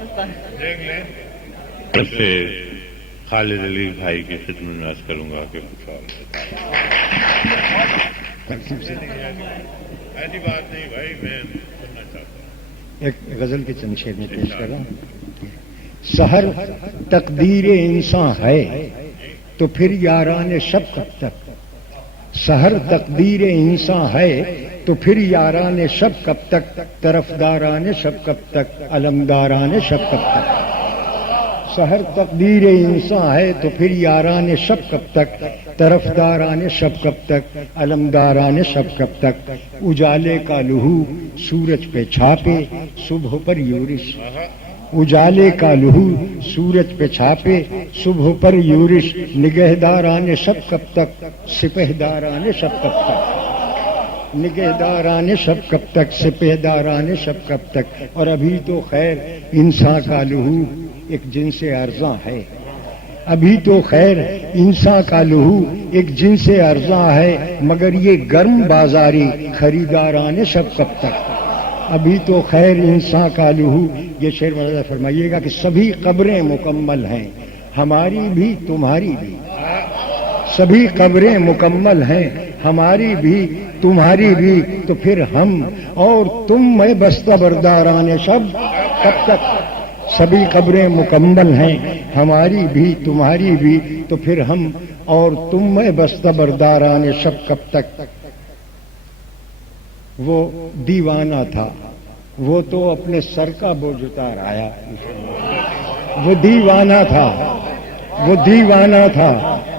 دیکھ لیں سے خالد علی بھائی کی خدمت میں عرض کروں گا کہ کچھ اور ایسی بات نہیں بھائی، میں سننا چاہتا ہوں. ایک غزل کی چند شعر میں پیش کر رہا ہوں. سحر تقدیر انسان ہے تو پھر یاران شب کب تک. سحر تقدیر انسان ہے تو پھر یاران شب کب تک. طرفداران شب کب تک، علمداران شب کب تک. سحر تقدیر انسان ہے تو پھر یاران شب کب تک. طرفداران شب کب تک، علمداران شب کب تک. اجالے کا لہو سورج پہ چھاپے صبح پر یورش. اجالے کا لہو سورج پہ چھاپے صبح پر یورش. نگہداران شب کب تک، سپہداران شب کب تک. نگہداران شب کب تک، سپہداران شب کب تک. اور ابھی تو خیر انسان کا لہو ایک جنس ارزاں ہے. ابھی تو خیر انسان کا لہو ایک جنس ارزاں ہے، مگر یہ گرم بازاری خریداران شب کب تک. ابھی تو خیر انسان کا لہو. یہ شعر ملاحظہ فرمائیے گا کہ سبھی قبریں مکمل ہیں، ہماری بھی تمہاری بھی. سبھی قبریں مکمل ہیں، ہماری بھی تمہاری بھی. تو پھر ہم اور تم میں بستہ برداران شب کب تک. سبھی قبریں مکمل ہیں، ہماری بھی تمہاری بھی. تو پھر ہم اور تم میں بستہ برداران شب کب تک. وہ دیوانہ تھا، وہ تو اپنے سر کا بوجھ اتار آیا. وہ دیوانہ تھا، وہ دیوانہ تھا،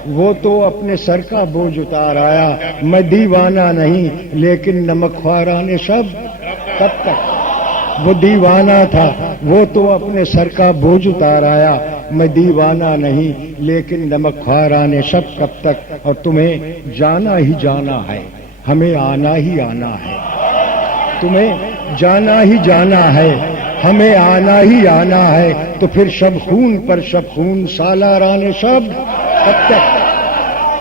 وہ تو اپنے سر کا بوجھ اتار آیا. میں دیوانہ نہیں لیکن نمک خواران شب کب تک. وہ دیوانہ تھا، وہ تو اپنے سر کا بوجھ اتار آیا. میں دیوانہ نہیں لیکن نمک خواران شب کب تک. اور تمہیں جانا ہی جانا ہے، ہمیں آنا ہی آنا ہے. تمہیں جانا ہی جانا ہے، ہمیں آنا ہی آنا ہے. تو پھر شب خون پر شب خون سالاران شب کب تک.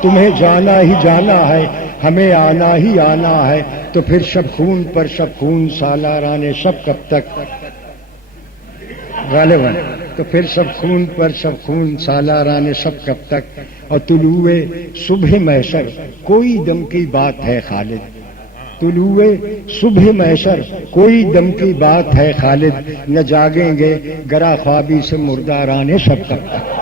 تمہیں جانا ہی جانا ہے، ہمیں آنا ہی آنا ہے. تو پھر شب خون پر شب خون سالاران شب کب تک. غالباً تو پھر شب خون پر شب خون سالاران شب کب تک. اور طلوع صبح محشر کوئی دم کی بات ہے خالد. طلوع صبح محشر کوئی دم کی بات ہے خالد. نہ جاگیں گے گرا خوابی سے مرداران شب کب تک.